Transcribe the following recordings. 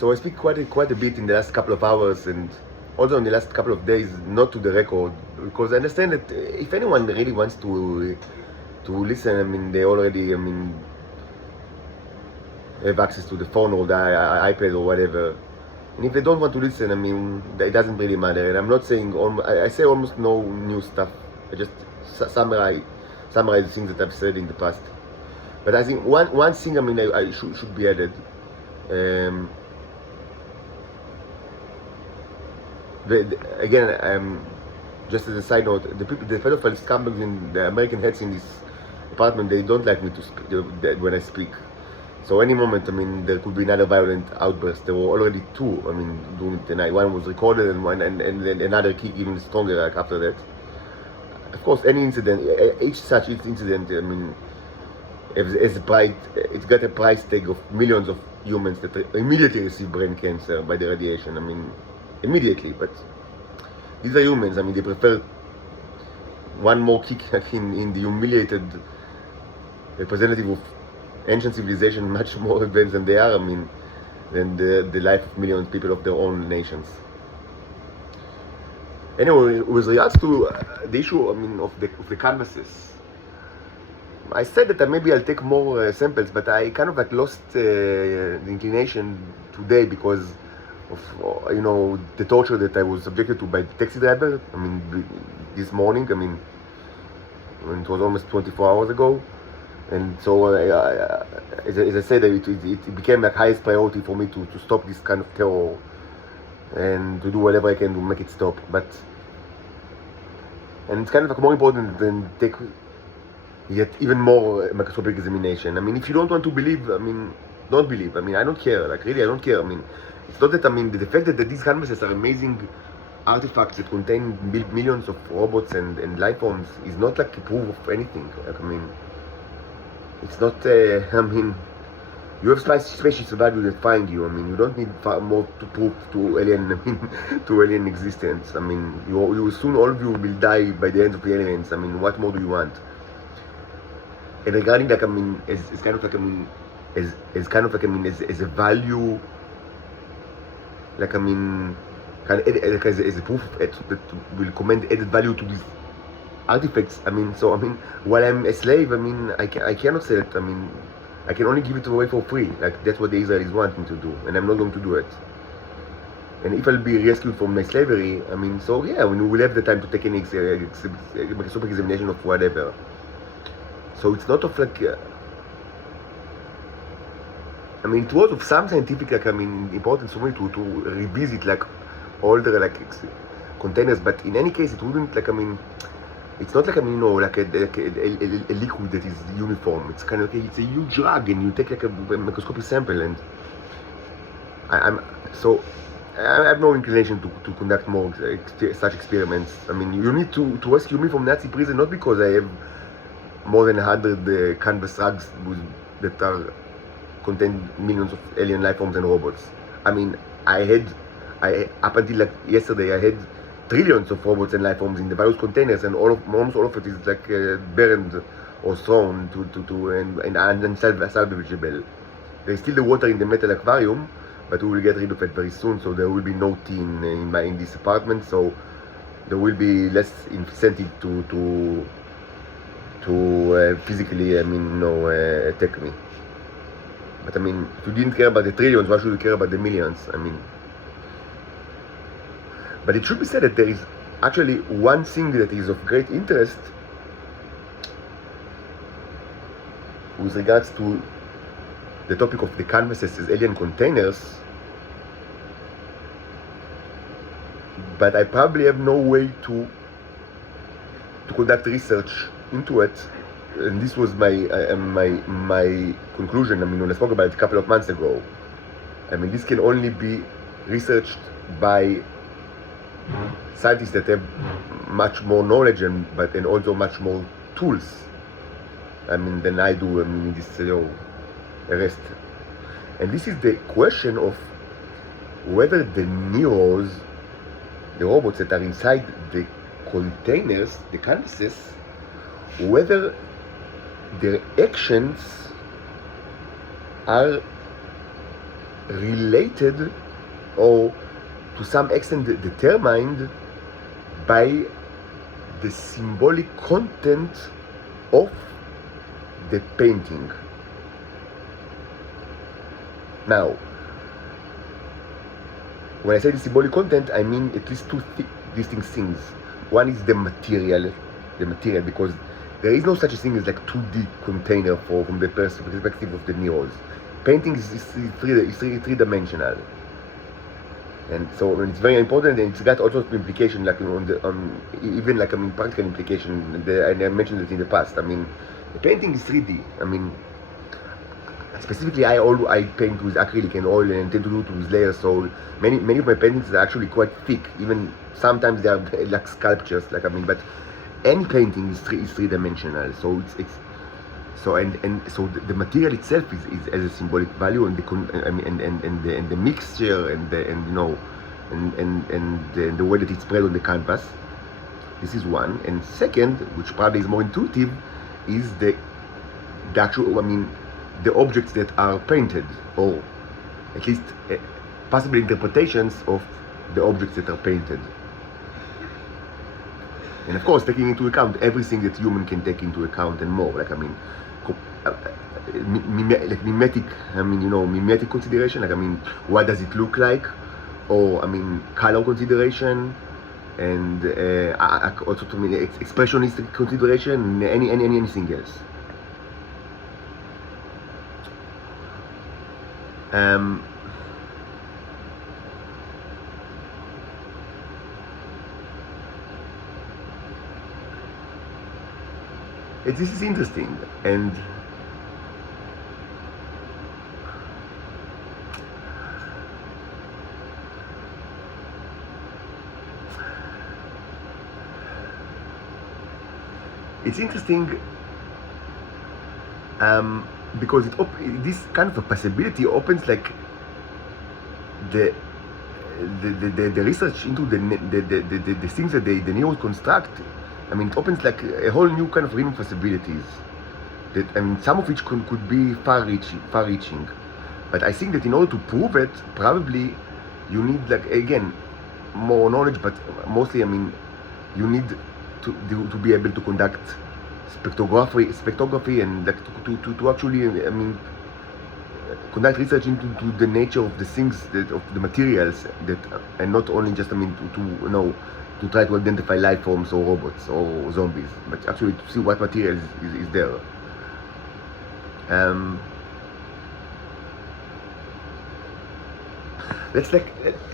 So I speak quite a bit in the last couple of hours, and also in the last couple of days, not to the record, because I understand that if anyone really wants to listen, I mean, they already, I mean, have access to the phone or the iPad or whatever. And if they don't want to listen, I mean, it doesn't really matter. And I'm not saying, I say almost no new stuff. I just summarize the things that I've said in the past. But I think one thing, I mean, I should be added. Again, just as a side note, the pedophile scumbags in the American heads in this apartment, they don't like me to when I speak. So any moment, I mean, there could be another violent outburst. There were already two, I mean, during the night. One was recorded and then another kick even stronger like after that. Of course, any incident, each such incident, I mean, it's got a price tag of millions of humans that immediately receive brain cancer by the radiation. I mean, immediately, but these are humans. I mean, they prefer one more kick in the humiliated representative of ancient civilization, much more advanced than they are, I mean, than the life of millions of people of their own nations. Anyway, with regards to the issue, I mean, of the canvases, I said that maybe I'll take more samples, but I kind of like lost the inclination today because of, you know, the torture that I was subjected to by the taxi driver. I mean, this morning, I mean, it was almost 24 hours ago. And so, as I said, it became like highest priority for me to stop this kind of terror and to do whatever I can to make it stop. And it's kind of like more important than take yet even more microscopic examination. I mean, if you don't want to believe, I mean, don't believe. I mean, I don't care. Like, really, I don't care. I mean, it's not that, I mean, the fact that these canvases are amazing artifacts that contain millions of robots and life forms is not like a proof of anything. Like, I mean, it's not, I mean, you have species value that find you. I mean, you don't need far more to prove to alien, I mean, to alien existence. I mean, you soon, all of you will die by the hands of the aliens. I mean, what more do you want? And regarding, like, I mean, as kind of like, I mean, as kind of like, I mean, as a value, like, I mean, kind of, like, as a proof that will command added value to these artifacts. I mean, so, I mean, while I'm a slave, I mean, I cannot sell it. I mean, I can only give it away for free. Like, that's what the Israelis want me to do, and I'm not going to do it. And if I'll be rescued from my slavery, I mean, so yeah, we will have the time to take an microscopic examination of whatever. So it's not of like, I mean, it was of some scientific, like, I mean, importance for me to revisit, like, all the, like, containers, but in any case, it wouldn't, like, I mean, it's not like, I mean, you know, like a liquid that is uniform. It's kind of, it's a huge drug, and you take like a microscopic sample, and I have no inclination to conduct more such experiments. I mean, you need to rescue me from Nazi prison, not because I have more than 100 canvas drugs that are contain millions of alien life forms and robots. I mean, up until like yesterday, I had trillions of robots and life forms in the various containers, and almost all of it is like burned or thrown and unsalvageable. There's still the water in the metal aquarium, but we will get rid of it very soon. So there will be no tea in this apartment. So there will be less incentive to physically, I mean, you know, attack me. But I mean, if you didn't care about the trillions, why should you care about the millions? I mean. But it should be said that there is actually one thing that is of great interest with regards to the topic of the canvases as alien containers, but I probably have no way to conduct research into it. And this was my conclusion. I mean, when I spoke about it a couple of months ago, I mean, this can only be researched by scientists that have much more knowledge and also much more tools, I mean, than I do. I mean, in this arrest. And this is the question of whether the Neros, the robots that are inside the containers, the canvases, whether their actions are related or to some extent determined by the symbolic content of the painting. Now, when I say the symbolic content, I mean at least two distinct things. One is the material, because there is no such a thing as like 2D container from the perspective of the Neros. Painting is three-dimensional, and so it's very important, and it's got also implication, like even like practical implication. And I mentioned it in the past. I mean, the painting is 3D. I mean, specifically, I paint with acrylic and oil, and tend to do it with layers. So many of my paintings are actually quite thick. Even sometimes they are like sculptures. But any painting is three-dimensional. So so the material itself is as a symbolic value, and the mixture and the way that it's spread on the canvas. This is one. And second, which probably is more intuitive, is the actual, the objects that are painted, or at least possible interpretations of the objects that are painted. And of course, taking into account everything that human can take into account and more, mimetic, mimetic consideration, what does it look like, or color consideration, and also to me expressionistic consideration, anything else. This is interesting, and it's interesting because this kind of a possibility opens like the research into the things that the Neros construct. It opens like a whole new kind of realm of possibilities that, some of which could be far-reaching. But I think that in order to prove it, probably you need, again, more knowledge, but mostly, you need to be able to conduct spectrography and to actually, conduct research into the nature of the things, of the materials, and not only just, to try to identify life forms or robots or zombies, but actually to see what material is there.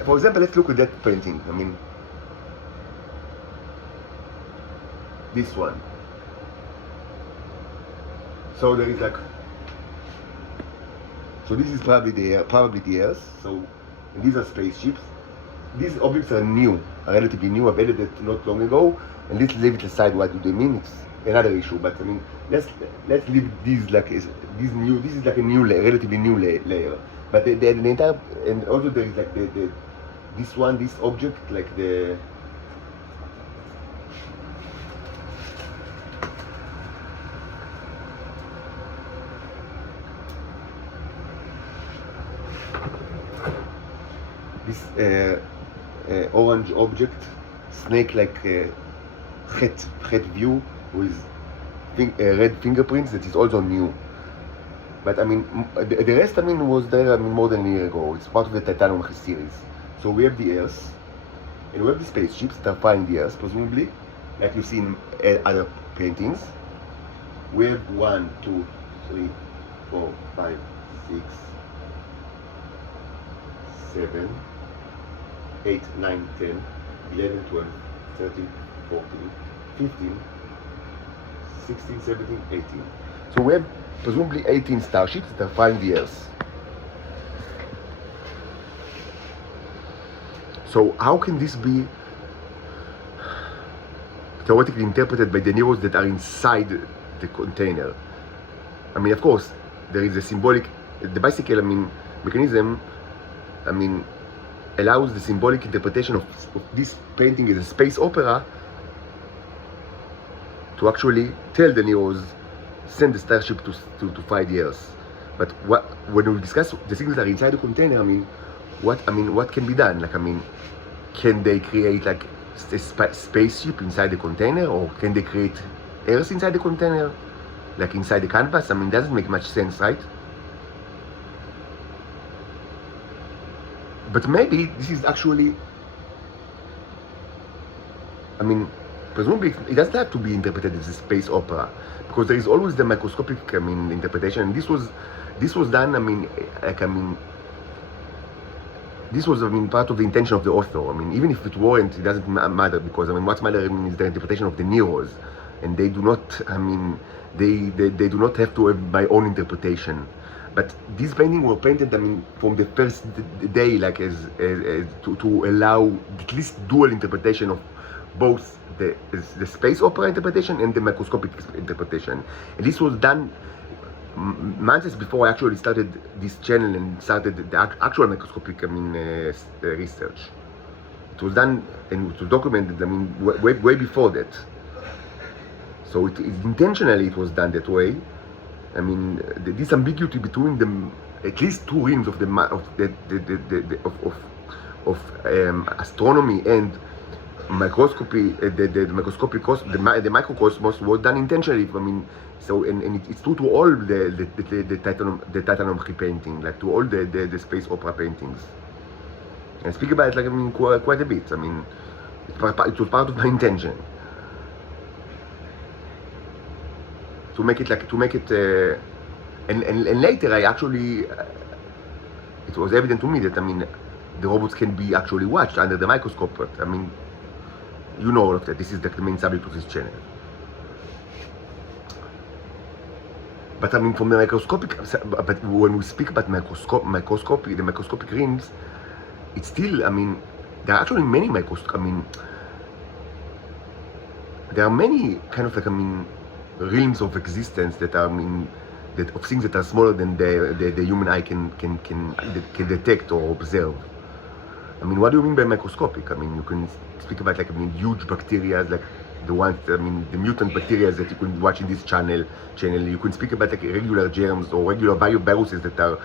For example, let's look at that painting. This one. So there is so this is probably the Earth. So these are spaceships. These objects are relatively new. I've added it not long ago, and let's leave it aside. What do they mean? It's another issue. But let's leave these new. This is like a new layer, relatively new layer. But the entire, and also there is this object, like the. This orange object, snake-like head view with red fingerprints that is also new. But the rest was there more than a year ago. It's part of the Titanium series. So we have the Earth, and we have the spaceships that are flying the Earth, presumably, like you see in other paintings. We have 1, 2, 3, 4, 5, 6, 7, 8, 9, 10, 11, 12, 13, 14, 15, 16, 17, 18. So we have presumably 18 starships that are flying the Earth. So how can this be theoretically interpreted by the Neros that are inside the container? Of course, there is a symbolic, the bicycle, mechanism, allows the symbolic interpretation of this painting as a space opera to actually tell the Neros, send the starship to fly the Earth. But when we discuss the things that are inside the container, what can be done? Like, can they create like a spaceship inside the container, or can they create Earth inside the container, like inside the canvas? It doesn't make much sense, right? But maybe this is actually, presumably it doesn't have to be interpreted as a space opera, because there is always the microscopic, interpretation. This was done, this was, part of the intention of the author. Even if it weren't, it doesn't matter, because, what's matter is the interpretation of the Neros, and they do not, they do not have to have my own interpretation. But these paintings were painted, from the first day, like to allow at least dual interpretation of both the space opera interpretation and the microscopic interpretation. And this was done months before I actually started this channel and started the actual microscopic research. It was done and it was documented, way before that. So intentionally it was done that way. This ambiguity between them, at least two rings of astronomy and microscopy, the microcosmos, was done intentionally. So and it's true to all the Titanomachy painting, like to all the space opera paintings. And I speak about it like quite a bit. It was part of my intention to make it and later I actually it was evident to me that the robots can be actually watched under the microscope. But you know all of that. This is the main subject of this channel. But from the microscopic, but when we speak about microscopy, the microscopic rings, it's still, there are actually many there are many kind of realms of existence that are, that of things that are smaller than the human eye can detect or observe. What do you mean by microscopic? You can speak about huge bacteria, like the ones, the mutant bacteria that you can watch in this channel. You can speak about regular germs or regular viruses that are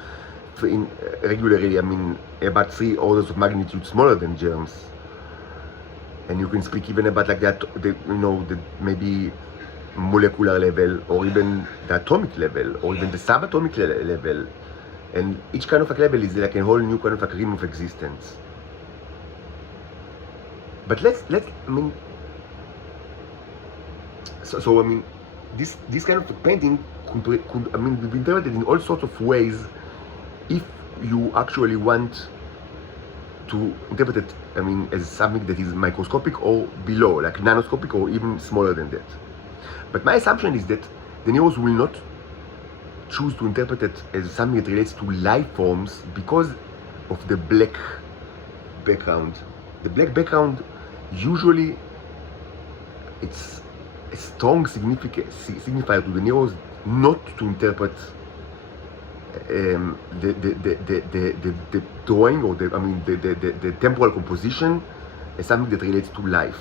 regularly, about 3 orders of magnitude smaller than germs. And you can speak even about the maybe molecular level, or even the atomic level, or even the subatomic level. And each kind of level is like a whole new kind of realm of existence. But this kind of painting could be interpreted in all sorts of ways if you actually want to interpret it, as something that is microscopic or below, like nanoscopic or even smaller than that. But my assumption is that the Neros will not choose to interpret it as something that relates to life forms because of the black background. The black background, usually, it's a strong signifier to the Neros not to interpret the drawing or the temporal composition as something that relates to life.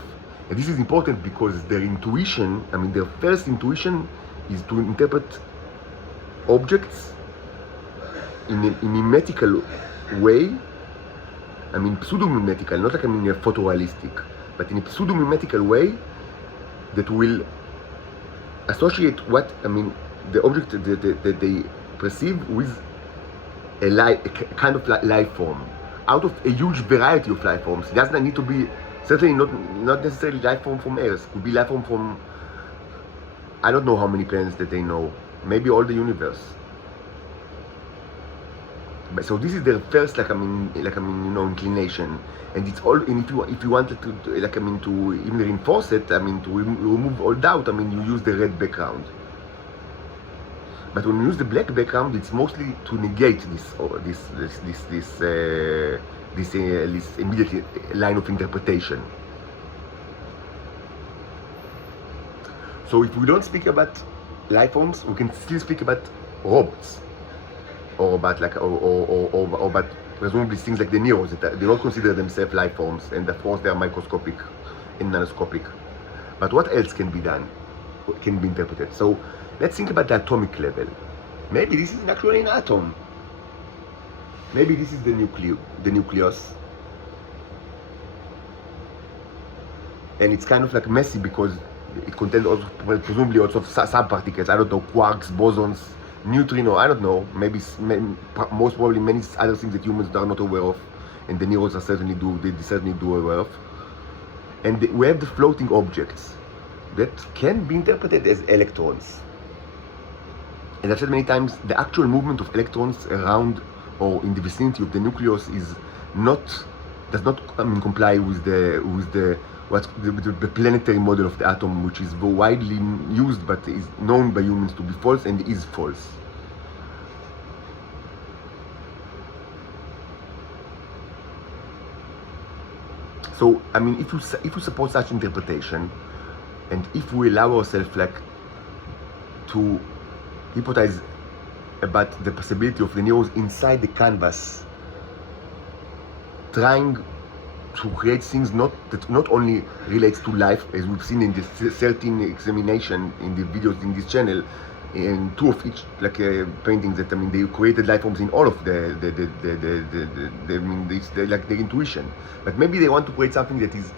And this is important because their intuition, their first intuition is to interpret objects in a mimetical way. Pseudo-mimetical, not like a photorealistic, but in a pseudo-mimetical way that will associate what, the object that they perceive with a kind of life form, out of a huge variety of life forms. It doesn't need to be, certainly not necessarily life form from Earth. It could be life form from, I don't know how many planets that they know, maybe all the universe. But so this is their first, inclination, and it's all. And if you wanted to, to even reinforce it, to remove all doubt, you use the red background. But when you use the black background, it's mostly to negate this immediate line of interpretation. So if we don't speak about life forms, we can still speak about robots, or about or about presumably things like the Neros that they don't consider themselves life forms, and of course they are microscopic and nanoscopic. But what else can be done? Can be interpreted? So let's think about the atomic level. Maybe this is actually an atom. Maybe this is the nucleus. And it's kind of like messy because it contains also, presumably also subparticles. I don't know, quarks, bosons, neutrino, I don't know. Maybe, most probably many other things that humans are not aware of. And the neurons are certainly do aware of. And we have the floating objects that can be interpreted as electrons. And I've said many times, the actual movement of electrons around or in the vicinity of the nucleus does not comply with the planetary model of the atom, which is widely used but is known by humans to be false and is false. So, I mean, if you support such interpretation, and if we allow ourselves to hypothesize about the possibility of the neurons inside the canvas, trying to create things that not only relates to life, as we've seen in the 13 examination in the videos in this channel, and 2 of each paintings that they created life forms in all of the intuition. But maybe they want to create something that is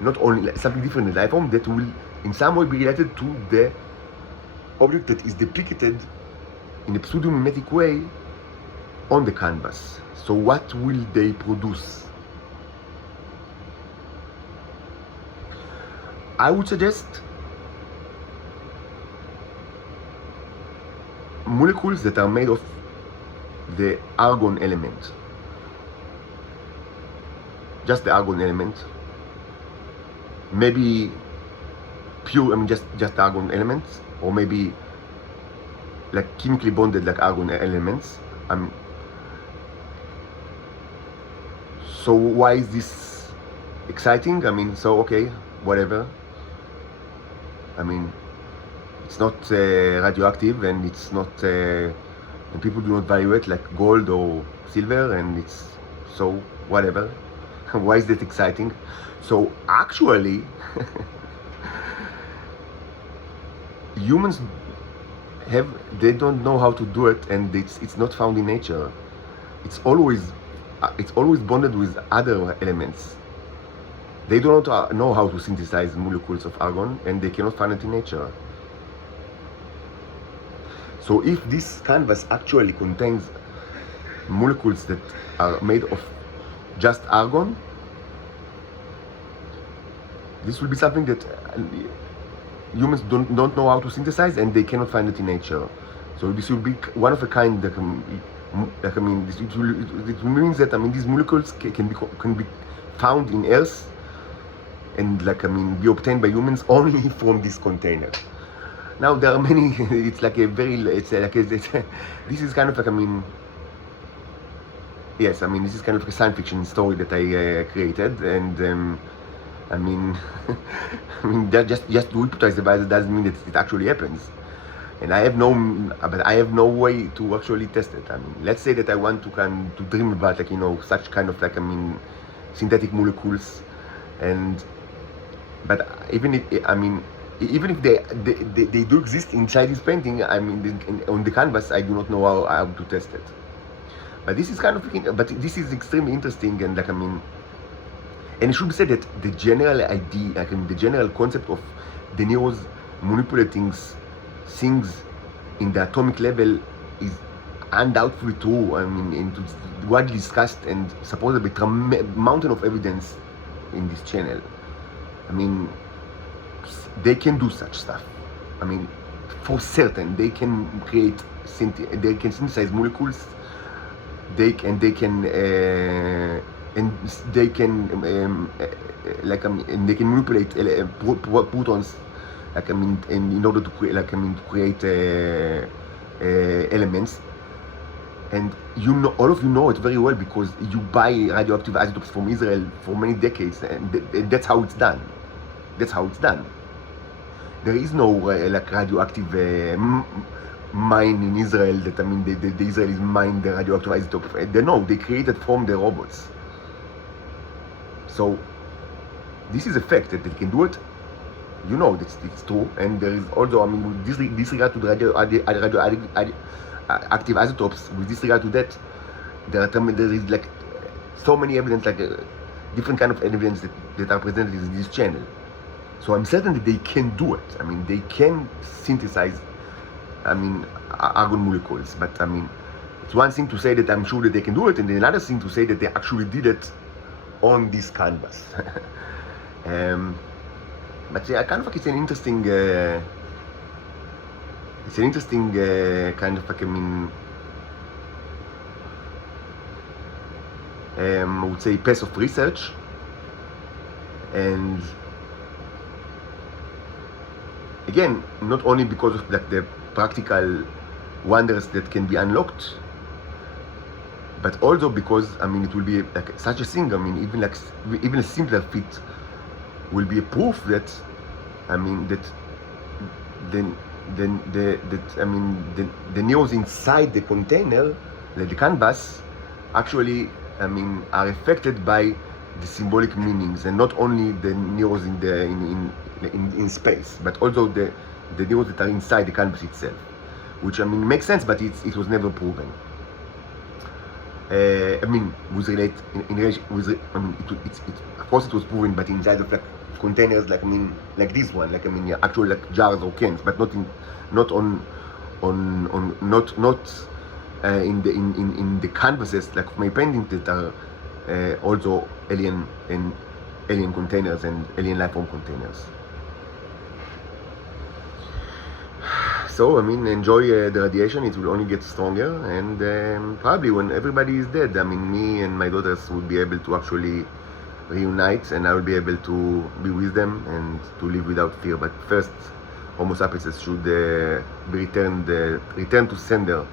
not only something different in life form, that will in some way be related to the object that is depicted in a pseudo-mimetic way on the canvas. So what will they produce? I would suggest molecules that are made of the argon element. Just the argon element. Maybe pure, just argon elements, or maybe like chemically bonded like argon elements. So why is this exciting? So okay, whatever. It's not radioactive, and it's not, and people do not value it like gold or silver, and it's so whatever. Why is that exciting? So actually, humans they don't know how to do it, and it's not found in nature. It's always bonded with other elements. They do not know how to synthesize molecules of argon, and they cannot find it in nature. So if this canvas actually contains molecules that are made of just argon, this will be something that humans don't know how to synthesize, and they cannot find it in nature. So this will be one of a kind. It means that these molecules can be found in Earth, and be obtained by humans only from this container. Now there are many. It's like a very. This is kind of yes. This is kind of a science fiction story that I created, and just to hypnotize the virus doesn't mean that it actually happens. And I have no way to actually test it. Let's say that I want to dream about such kind of synthetic molecules, but even if they do exist inside this painting, on the canvas, I do not know how to test it. But this is this is extremely interesting, and and it should be said that the general idea, the general concept of the neurons manipulating things in the atomic level is undoubtedly true. And it's widely discussed and supported by a mountain of evidence in this channel. They can do such stuff. For certain, they can synthesize molecules. They can manipulate protons, in order to create elements. And all of you know it very well, because you buy radioactive isotopes from Israel for many decades, and that's how it's done. There is no radioactive mine in Israel that the Israelis mine the radioactive isotope. They created from the robots. So this is a fact that they can do it, you know it's true, and there is also, I mean, with disregard to the radioactive isotopes, with disregard to that, there is like so many evidence, like different kind of evidence that are presented in this channel. So I'm certain that they can do it. I mean, they can synthesize, I mean, argon molecules. But I mean, it's one thing to say that I'm sure that they can do it, and another thing to say that they actually did it on this canvas. But yeah, kind of like it's an interesting kind of like, I mean, I would say pace of research, and again, not only because of like the practical wonders that can be unlocked, but also because, I mean, it will be like such a thing. I mean, even a simpler fit will be a proof that, I mean, that the neurons inside the container, like the canvas, actually, I mean, are affected by the symbolic meanings, and not only the neurons in space, but also the neurons that are inside the canvas itself, which, I mean, makes sense, but it was never proven. I mean, was related in relation with, I mean, it of course it was proven, but inside of like containers, like, I mean, like this one, like, I mean, yeah, actual like jars or cans, but not in the canvases like of my paintings that are also alien containers and alien life form containers. So, I mean, enjoy the radiation. It will only get stronger, and probably when everybody is dead, I mean, me and my daughters will be able to actually reunite, and I will be able to be with them and to live without fear. But first, Homo sapiens should be returned to sender